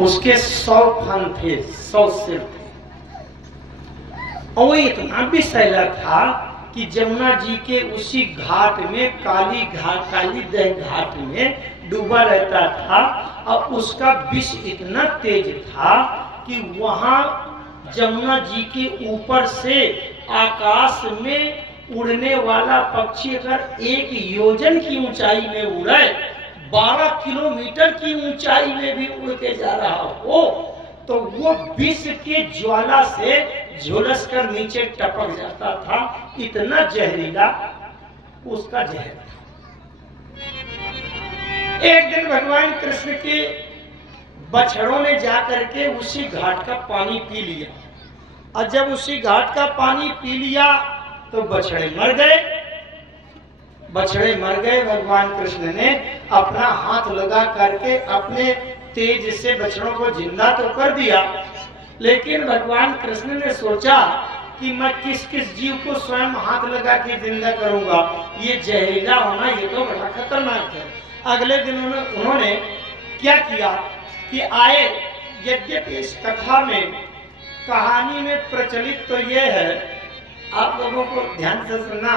उसके 100 फन थे, 100 सिर थे, और वो इतना विषैला था कि जमुना जी के उसी घाट में काली दह घाट में डूबा रहता था, और उसका विष इतना तेज था कि वहां जमुना जी के ऊपर से आकाश में उड़ने वाला पक्षी अगर 1 योजन की ऊंचाई में उड़े, 12 किलोमीटर की ऊंचाई में भी उड़ के जा रहा हो, तो वो विष के ज्वाला से झुलस कर नीचे टपक जाता था। इतना जहरीला उसका जहर था। एक दिन भगवान कृष्ण के बछड़ों ने जाकर के उसी घाट का पानी पी लिया, और जब उसी घाट का पानी पी लिया तो बछड़े मर गए। भगवान कृष्ण ने अपना हाथ लगा करके अपने तेज से बछड़ों को जिंदा तो कर दिया, लेकिन भगवान कृष्ण ने सोचा कि मैं किस किस जीव को स्वयं हाथ लगा के जिंदा करूंगा, ये जहरीला होना ये तो बड़ा खतरनाक है। अगले दिन उन्होंने क्या किया कि आए, यद्यपि इस कथा में कहानी में प्रचलित तो ये है, आप लोगों को ध्यान से सुनना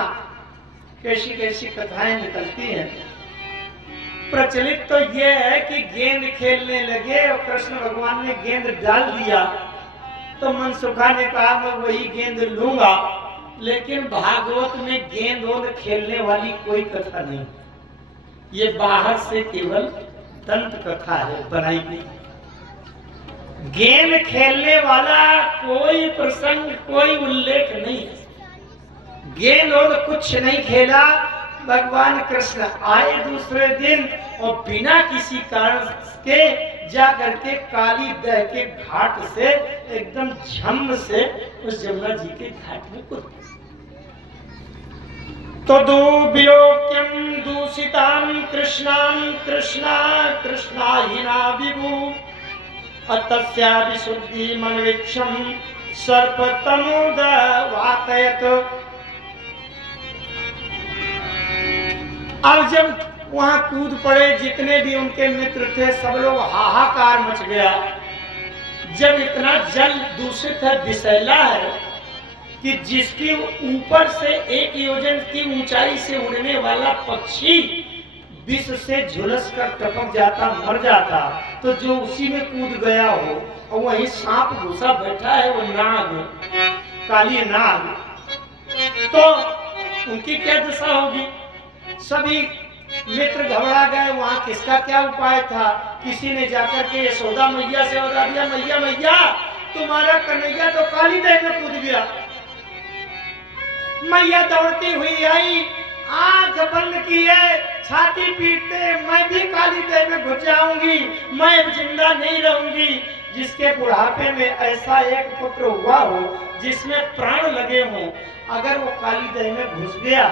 कैसी कैसी कथाएं निकलती हैं। प्रचलित तो ये है कि गेंद खेलने लगे और कृष्ण भगवान ने गेंद डाल दिया, तो मनसुखा ने कहा मैं वही गेंद लूंगा, लेकिन भागवत में गेंद खेलने वाली कोई कथा नहीं, ये बाहर से केवल दंत कथा है, बनाई गई। गेंद खेलने वाला कोई प्रसंग, कोई उल्लेख नहीं है। गेंद कुछ नहीं खेला। भगवान कृष्ण आए दूसरे दिन और बिना किसी कारण के जा करके काली दह के घाट से एकदम झम्म से उस जमुना जी के घाट में कूद गए। तो विलोक्यम दूषितां कृष्णां कृष्णाहीना विभु अतस्या विशुद्धि मनवीक्षम सर्पतमुदवातयत। अब जब वहां कूद पड़े जितने भी उनके मित्र थे, सब लोग हाहाकार मच गया। जब इतना जल दूषित है, विषैला है कि जिसके ऊपर से 1 योजन की ऊंचाई से उड़ने वाला पक्षी विष से झुलस कर टपक जाता, मर जाता, तो जो उसी में कूद गया हो, और वही सांप घुसा बैठा है, वो नाग, काली नाग, तो उनकी क्या दशा होगी। सभी मित्र घबरा गए। वहां किसका क्या उपाय था। किसी ने जाकर के यशोदा मैया से बता दिया, मैया मैया तुम्हारा कन्हैया तो काली दह में कूद गया। मैया दौड़ती हुई आई, आंख बंद किए, छाती पीटते, मैं भी काली दह में घुस जाऊंगी, मैं जिंदा नहीं रहूंगी। जिसके बुढ़ापे में ऐसा एक पुत्र हुआ हो जिसमें प्राण लगे हों, अगर वो काली दह में घुस गया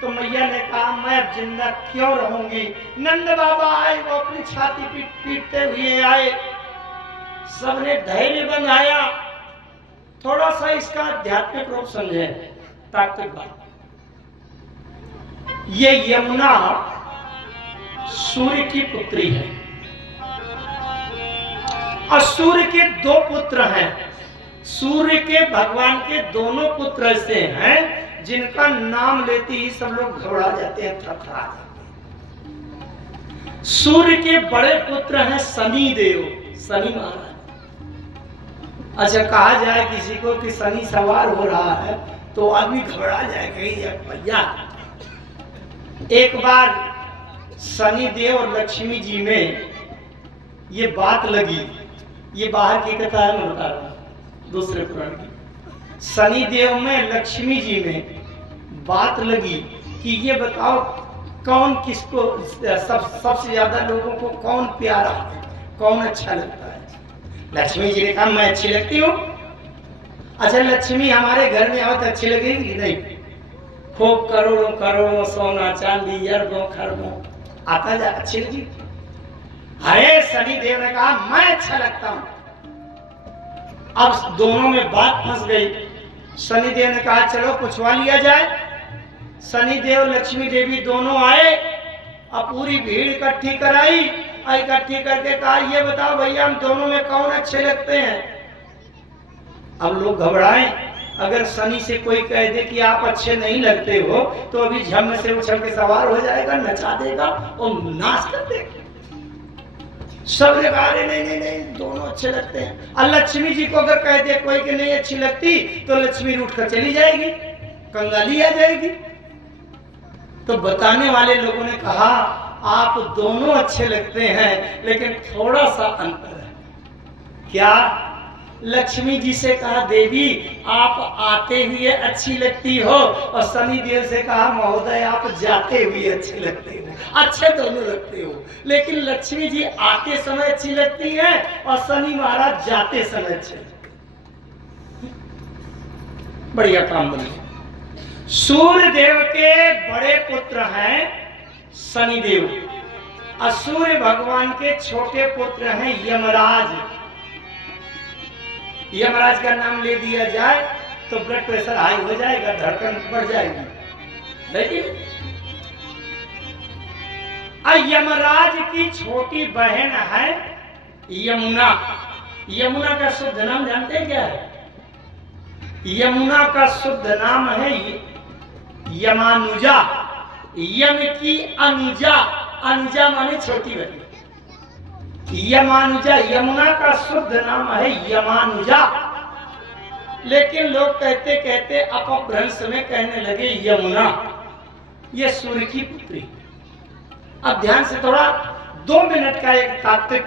तो मैया ने कहा मैं अब जिंदा क्यों रहूंगी। नंद बाबा आए, वो अपनी छाती पीटते हुए आए, सबने धैर्य बंधाया। थोड़ा सा इसका आध्यात्मिक रूप समझे, तात्विक बात। ये यमुना सूर्य की पुत्री है, और सूर्य के 2 पुत्र हैं। सूर्य के भगवान के दोनों पुत्र ऐसे हैं जिनका नाम लेते ही सब लोग घबरा जाते हैं, थरथरा जाते हैं। सूर्य के बड़े पुत्र हैं शनि देव, शनि महाराज। अच्छा, कहा जाए किसी को कि शनि सवार हो रहा है तो आदमी घबरा जाएगा। भैया, एक बार शनि देव और लक्ष्मी जी में ये बात लगी, ये बाहर की कथा है, मैं बता रहा हूं दूसरे पुराण की। शनि देव में लक्ष्मी जी में बात लगी कि ये बताओ कौन किसको सबसे ज्यादा लोगों को कौन प्यारा है, कौन अच्छा लगता है। लक्ष्मी जी ने कहा मैं अच्छी लगती हूँ। अच्छा, लक्ष्मी हमारे घर में आओ तो अच्छी लगेगी नहीं। खूब करोड़ों करोड़ों सोना चांदी अरबों खरबों आता जा, अच्छी लगी। अरे शनि देव ने कहा मैं अच्छा लगता हूँ। अब दोनों में बात फंस गई। शनि देव ने कहा चलो पूछवा लिया जाए। शनि देव लक्ष्मी देवी दोनों आए, अब पूरी भीड़ इकट्ठी कराई इकट्ठी करके कहा ये बताओ भैया हम दोनों में कौन अच्छे लगते हैं। अब लोग घबराएं, अगर शनि से कोई कह दे कि आप अच्छे नहीं लगते हो तो अभी झम से उछल के सवार हो जाएगा, नचा देगा और नाच कर देगा। सब ने कहा नहीं नहीं नहीं दोनों अच्छे लगते हैं। और लक्ष्मी जी को अगर कह दे कोई कि नहीं अच्छी लगती तो लक्ष्मी रूठ कर चली जाएगी, कंगाली आ जाएगी। तो बताने वाले लोगों ने कहा आप दोनों अच्छे लगते हैं लेकिन थोड़ा सा अंतर है। क्या? लक्ष्मी जी से कहा देवी आप आते हुए अच्छी लगती हो, और शनि देव से कहा महोदय आप जाते हुए अच्छे लगते हो। अच्छे दोनों लगते हो, लेकिन लक्ष्मी जी आते समय अच्छी लगती हैं और शनि महाराज जाते समय अच्छे लगते हैं। बढ़िया काम बने। सूर्य देव के बड़े पुत्र हैं शनि देव, और सूर्य भगवान के छोटे पुत्र हैं यमराज। यमराज का नाम ले दिया जाए तो ब्लड प्रेशर हाई हो जाएगा, धड़कन बढ़ जाएगी। लेकिन यमराज की छोटी बहन है यमुना। यमुना का शुद्ध नाम जानते हैं क्या है? यमुना का शुद्ध नाम है यमानुजा। यम की अनुजा, अनुजा माने छोटी बहन। यमानुजा, यमुना का शुद्ध नाम है यमानुजा। लेकिन लोग कहते कहते अपभ्रंश में कहने लगे यमुना, ये सूर्य की पुत्री। अब ध्यान से थोड़ा 2 मिनट का एक तात्विक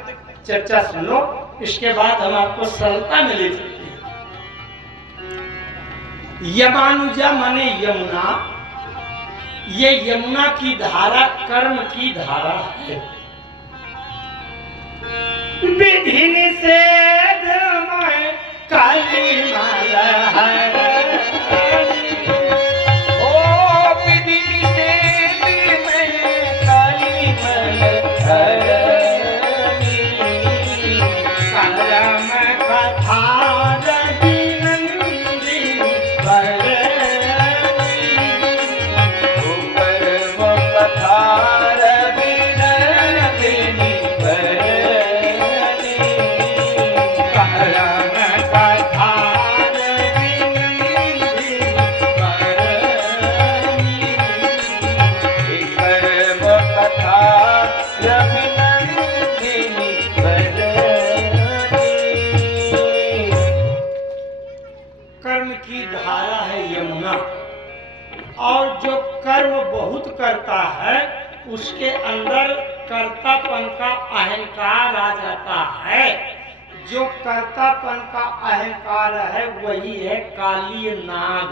चर्चा सुन लो, इसके बाद हम आपको सरलता में ले सकते हैं। यमानुजा माने यमुना, ये यमुना की धारा कर्म की धारा है। विधि निषेध में काली माला है, ओ विधि निषेध में काली माला है। करम कथा रघुनंदिनी बरनी, ऊपर वो कथा रघुनंदिनी बरनी। कर्म की धारा है यमुना, और जो कर्म बहुत करता है उसके अंदर कर्तापन का अहंकार आ जाता है। जो कर्तापन का अहंकार है वही है काली नाग।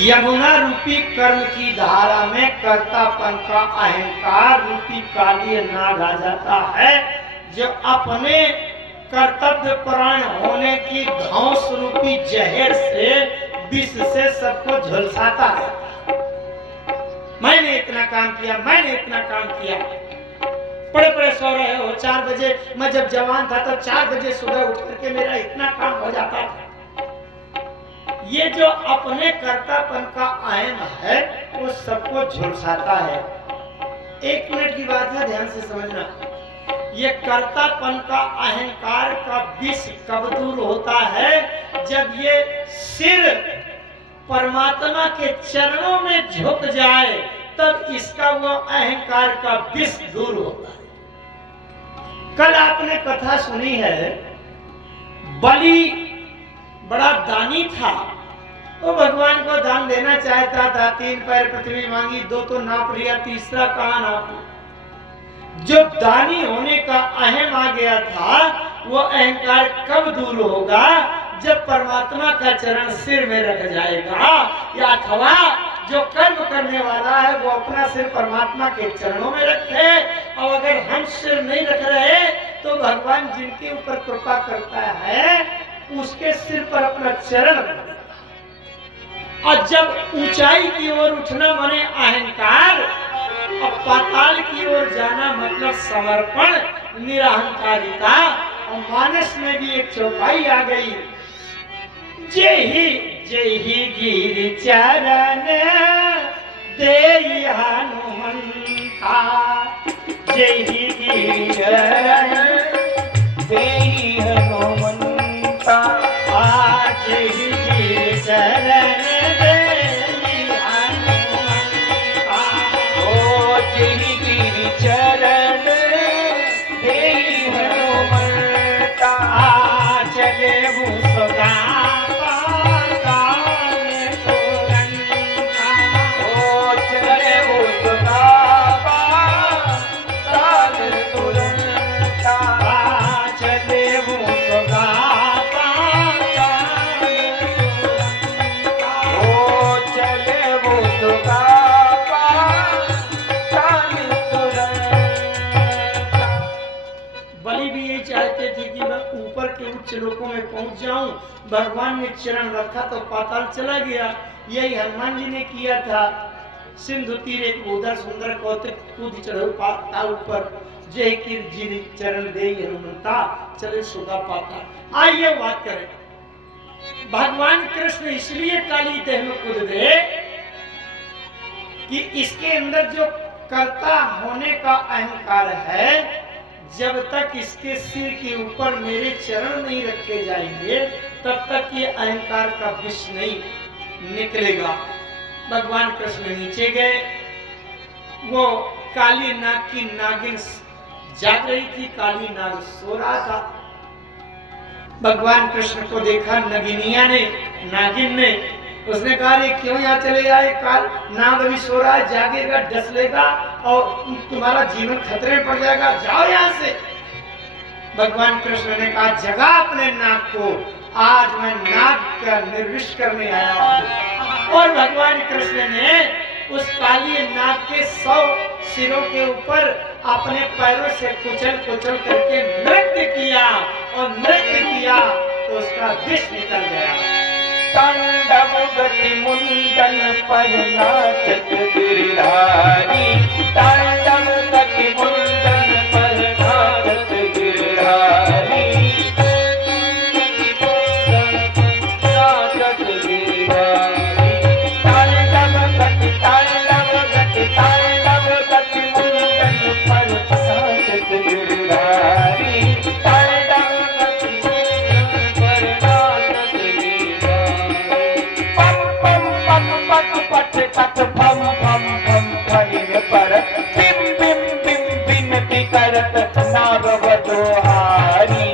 यमुना रूपी कर्म की धारा में कर्तापन का अहंकार रूपी काली नाग आ जाता है, जो अपने कर्तव्य परायण होने की धौंस रूपी जहर से विष से सबको झुलसाता है। मैंने इतना काम किया, मैंने इतना काम किया। पड़े पड़े सो रहे हो 4 बजे, मैं जब जवान था तो 4 बजे सुबह उठ करके मेरा इतना काम हो जाता था। ये जो अपने कर्तापन का अहम है वो सबको झुलसाता है। 1 मिनट की बात है, ध्यान से समझना। ये कर्तापन का अहंकार का विष कब दूर होता है? जब ये सिर परमात्मा के चरणों में झुक जाए, तब इसका वो अहंकार का विष दूर होता है। कल आपने कथा सुनी है, बलि बड़ा दानी था। वो भगवान को दान देना चाहता था, 3 पैर पृथ्वी मांगी, 2 तो नाप लिया, तीसरा कहां नापू। जो दानी होने का अहम आ गया था, वो अहंकार कब दूर होगा? जब परमात्मा का चरण सिर में रख जाएगा, या अथवा जो कर्म करने वाला है वो अपना सिर परमात्मा के चरणों में रखे। और अगर हम सिर नहीं रख रहे तो भगवान जिनके ऊपर कृपा करता है उसके सिर पर अपना चरण रखता है। और जब ऊंचाई की ओर उठना माने अहंकार, और पाताल की ओर जाना मतलब समर्पण, निरहंकारिता। और मानस में भी एक चौपाई आ गई, जय ही गिर चरण दे हनुमंता। जय गिरिचरण देहि हनुमंता। आज ही गिरिचरण देहि हनुमंता। ओ जय गिरिचरण देहि हनुमंता। चले मुसगा ओ चले मुसगा ऊपर के उच्च लोकों में पहुंच जाऊं। भगवान ने चरण रखा तो पाताल चला गया। यही हनुमान जी ने किया था। सिंधु तीर एक उधर सुंदर कौतिक कूद चढ़ो पाताल ऊपर। जय कीर जी चरण दे हनुमंता चले सुधा पाताल। आइए बात करें। भगवान कृष्ण इसलिए काली देह में कूद गए कि इसके अंदर जो कर्ता होने का अहंकार है, जब तक इसके सिर के ऊपर मेरे चरण नहीं रखे जाएंगे तब तक ये अहंकार का विष नहीं निकलेगा। भगवान कृष्ण नीचे गए। वो काली नाग की नागिन जाग रही थी, काली नाग सो रहा था। भगवान कृष्ण को देखा नगिनिया ने, नागिन ने। उसने कहा रे क्यों यहाँ चले आए? काल नाग अभी सो रहा है, जागेगा डस लेगा और तुम्हारा जीवन खतरे में पड़ जाएगा, जाओ यहाँ से। भगवान कृष्ण ने कहा जगा अपने नाग को, आज मैं नाग का निर्विष करने आया हूँ। और भगवान कृष्ण ने उस काली नाग के 100 सिरों के ऊपर अपने पैरों से कुचल कुचल करके नृत्य किया और नृत्य किया तो उसका विष निकल गया। तांडव गति मुंडन पर नाचत गिरधारी। तांडव गति मुंडन पर नाचत गिरधारी। नाचत गिरधारी। तांडव गति मुंडन पर नाचत गिरधारी। तांडव गति मुंडन पर नाचत गिरधारी। पट पट भम भम भम भनिन परत। बिम बिम बिम बिनती करत नाग बदोहारी।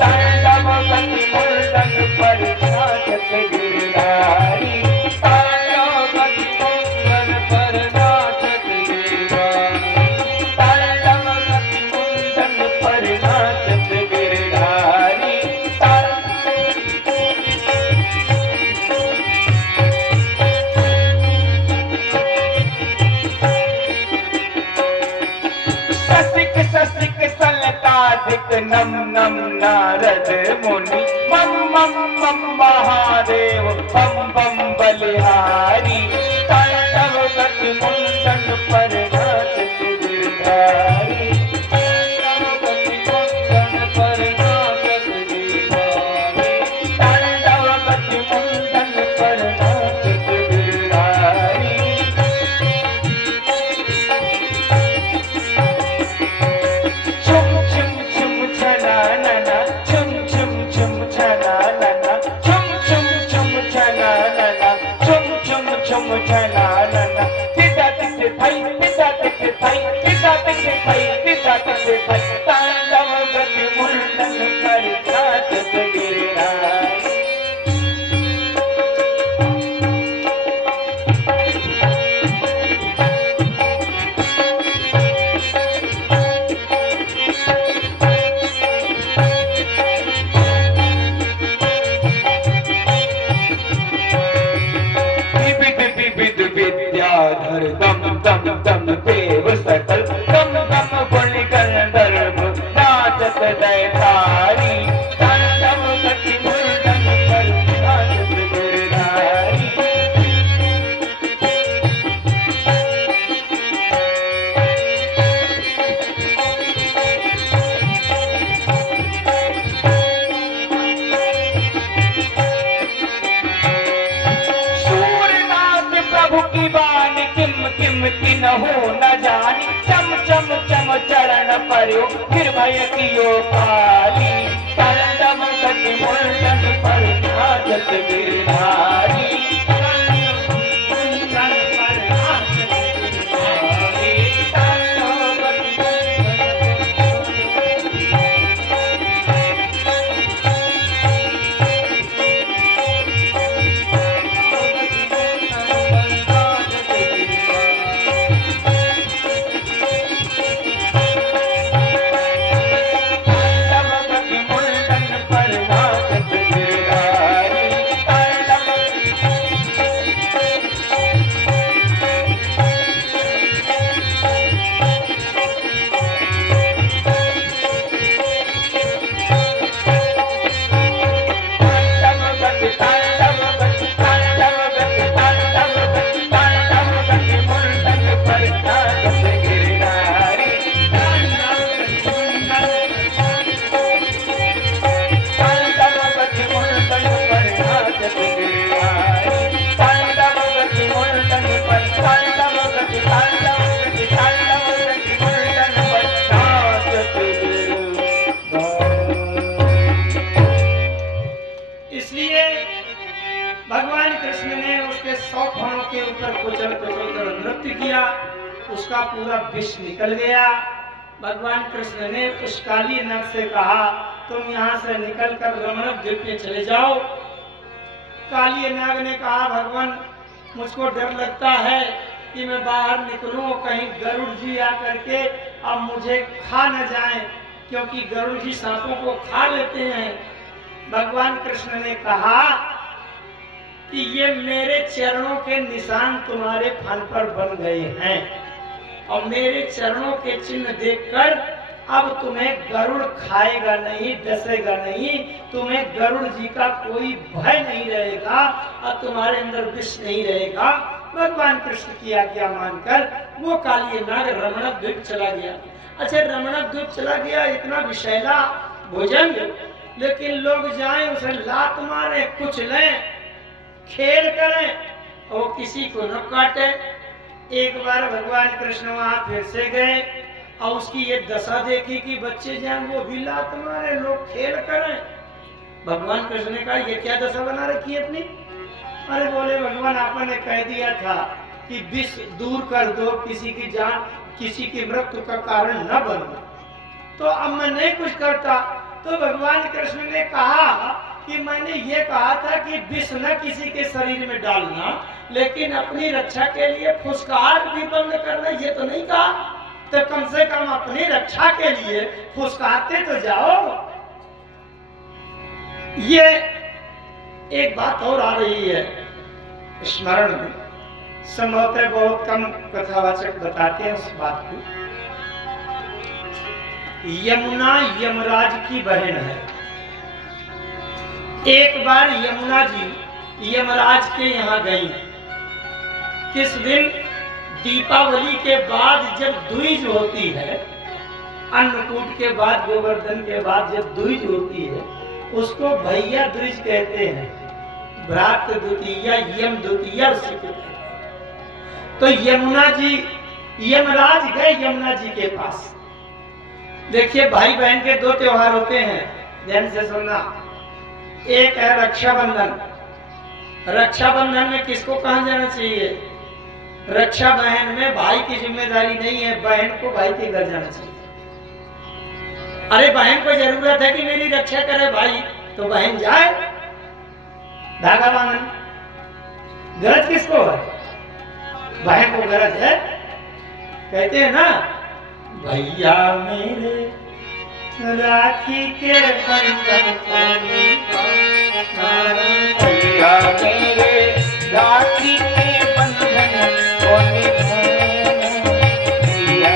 तांडव गति मुंडन पर नाचत गिरधारी। तांडव गति मुंडन पर नाचत गिरधारी। तांडव गति मुंडन पर नाचत गिरधारी। ससिक सलताधिक नम नम नारद मुनि। मम मम मम महादेव बम बम बलिहारी। तांडव गति मुंडन पर नाचत गिरधारी। तांडव गति मुंडन पर नाचत गिरधारी। तांडव गति मुंडन पर नाचत गिरधारी। तांडव गति मुंडन पर नाचत गिरधारी। विद्याधर दम दम दम देव सकल दम दम गुण गंधर्व नाचत दैतारी। तांडव गति मुंडन पर नाचत गिरधारी। सूरनाथ प्रभु की बानी किम किम किन्हो न जानी। चम चम चम पर्यो निर्भय कियो काली तरदम गति मुंडन पर नाचत गिरधारी इसलिए भगवान कृष्ण ने उसके 100 फणों के ऊपर कुचल कुचल कर नृत्य किया, उसका पूरा विष निकल गया। भगवान कृष्ण ने उस काली नाग से कहा, तुम यहाँ से निकल कर रमण द्वीप में चले जाओ। काली नाग ने कहा, भगवान मुझको डर लगता है कि मैं बाहर निकलूं, कहीं गरुड़ जी आकर के अब मुझे खा न जाएं, क्योंकि गरुड़ जी सांपों को खा लेते हैं। भगवान कृष्ण ने कहा कि ये मेरे चरणों के निशान तुम्हारे फन पर बन गए हैं और मेरे चरणों के चिन्ह देखकर अब तुम्हें गरुड़ खाएगा नहीं, डसेगा नहीं, तुम्हें गरुड़ जी का कोई भय नहीं रहेगा और तुम्हारे अंदर विष नहीं रहेगा। भगवान कृष्ण की आज्ञा मानकर वो काली नाग रमण द्वीप चला गया। अच्छा, रमण द्वीप चला गया, इतना विषैला भोजन, लेकिन लोग जाएं उसे लात मारे, कुछ लें, खेल करें और किसी को न काटे। एक बार भगवान कृष्ण वहां फिर से गए और उसकी ये दशा देखी कि बच्चे जाएं वो भी लात मारे, लोग खेल करें। भगवान कृष्ण ने कहा, ये क्या दशा बना रखी है अपनी? अरे बोले, भगवान आपने कह दिया था कि विष दूर कर दो, किसी की जान, किसी की मृत्यु का कारण न बनो, तो अब मैं नहीं कुछ करता। तो भगवान कृष्ण ने कहा कि मैंने ये कहा था कि विष न किसी के शरीर में डालना, लेकिन अपनी रक्षा के लिए फुसकार भी बंद करना, ये तो नहीं कहा। तो कम से कम अपनी रक्षा के लिए फुसकारते तो जाओ। ये एक बात और आ रही है स्मरण में, संभवतः बहुत कम कथावाचक बताते हैं उस बात को। यमुना यमराज की बहन है। एक बार यमुना जी यमराज के यहाँ गई। किस दिन? दीपावली के बाद जब द्विज होती है, अन्नकूट के बाद, गोवर्धन के बाद जब द्विज होती है, उसको भैया द्विज कहते हैं। भ्रात द्वितीया, यम द्वितीया उससे कहते हैं। तो यमुना जी, यमराज गए यमुना जी के पास। देखिए, भाई बहन के दो त्योहार होते हैं, ध्यान से सुनना। एक है रक्षाबंधन। रक्षाबंधन में किसको कहाँ जाना चाहिए? रक्षा बहन में भाई की जिम्मेदारी नहीं है, बहन को भाई के घर जाना चाहिए। अरे बहन को जरूरत है कि मेरी रक्षा करे भाई, तो बहन जाए धागा बांधने। गरज किसको है? बहन को गरज है। कहते हैं ना, भैया मेरे राखी के बंधन को भैया मेरे राखी के बंधन को भैया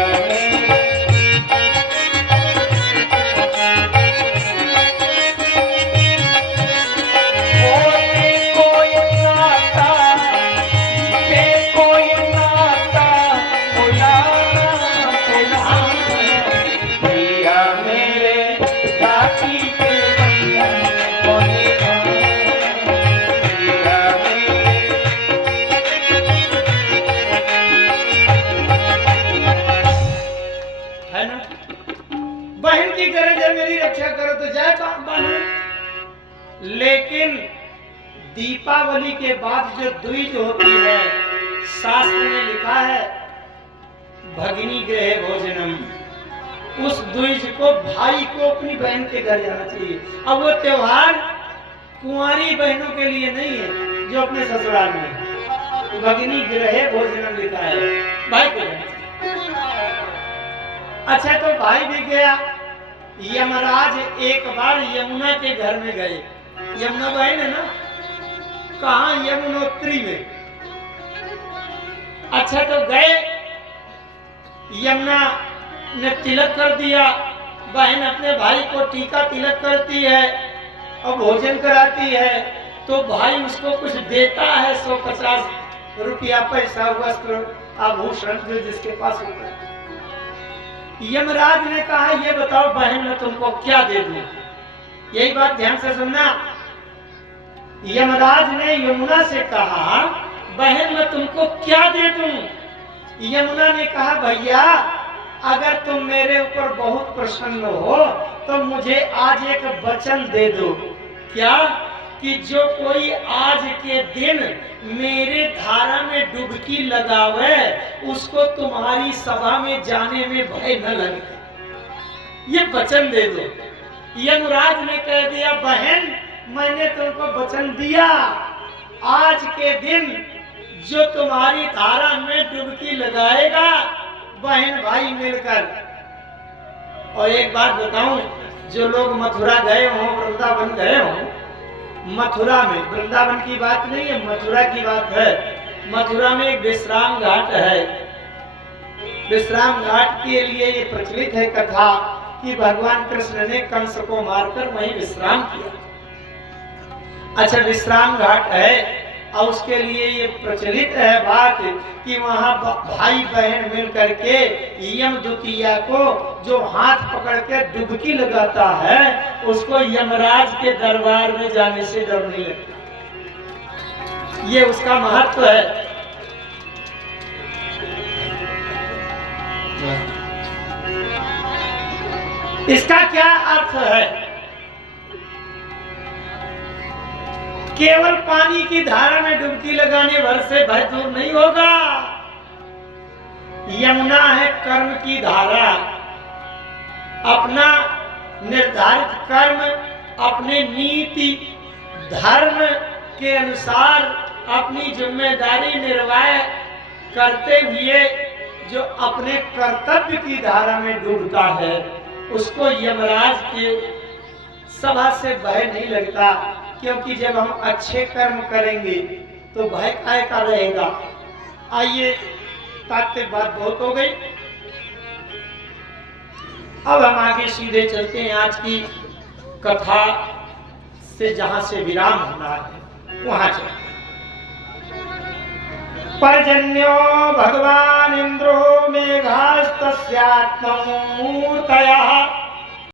गरज है मेरी रक्षा करो तो जाए बांधो। लेकिन दीपावली के बाद जो द्विज होती है, शास्त्र में लिखा है भगिनी गृह भोजनम, उस द्विज को भाई को अपनी बहन के घर जाना चाहिए। अब वो त्योहार कुंवारी बहनों के लिए नहीं है जो अपने ससुराल में है। भगिनी गृह भोजनम लिखा है, भाई को जाना चाहिए। अच्छा तो भाई भी गया। यमराज एक बार यमुना के घर में गए। यमुना बहन है ना, कहाँ? यमुनोत्री में। अच्छा तो गए, यमुना ने तिलक कर दिया। बहन अपने भाई को टीका तिलक करती है और भोजन कराती है। तो भाई उसको कुछ देता है, 150 रुपया, पैसा, वस्त्र, आभूषण जो जिसके पास होता है। यमराज ने कहा ये बताओ बहन मैं तुमको क्या दे दूं? यही बात ध्यान से सुनना। यमराज ने यमुना से कहा बहन मैं तुमको क्या दे दूं? यमुना ने कहा भैया अगर तुम मेरे ऊपर बहुत प्रसन्न हो तो मुझे आज एक वचन दे दो। क्या? कि जो कोई आज के दिन मेरे धारा में डुबकी लगावे उसको तुम्हारी सभा में जाने में भय न लगे। ये वचन दे दो। यमराज ने कह दिया बहन मैंने तुमको वचन दिया, आज के दिन जो तुम्हारी धारा में डुबकी लगाएगा बहन भाई मिलकर। और एक बात बताऊं, जो लोग मथुरा गए हों, वृंदावन गए हों, मथुरा में, वृंदावन की बात नहीं है, मथुरा की बात है। मथुरा में एक विश्राम घाट है। विश्राम घाट के लिए ये प्रचलित है कथा कि भगवान कृष्ण ने कंस को मारकर वहीं विश्राम किया। अच्छा विश्राम घाट है और उसके लिए ये प्रचलित है बात कि वहां भाई बहन मिल करके यम द्वितीया को जो हाथ पकड़ के डुबकी लगाता है उसको यमराज के दरबार में जाने से डर नहीं लगता। ये उसका महत्व है। इसका क्या अर्थ है? केवल पानी की धारा में डुबकी लगाने भर से भय दूर नहीं होगा। यमुना है कर्म की धारा। अपना निर्धारित कर्म अपने नीति धर्म के अनुसार अपनी जिम्मेदारी निर्वाह करते हुए जो अपने कर्तव्य की धारा में डूबता है उसको यमराज की सभा से भय नहीं लगता। क्योंकि जब हम अच्छे कर्म करेंगे तो भय काय का रहेगा। आइए तात्विक बात बहुत हो गई, अब हम आगे सीधे चलते हैं आज की कथा से, जहां से विराम होना है वहां चलते हैं। पर्जन्यो भगवान इंद्रो मेघास्तस्यात्मूर्तयः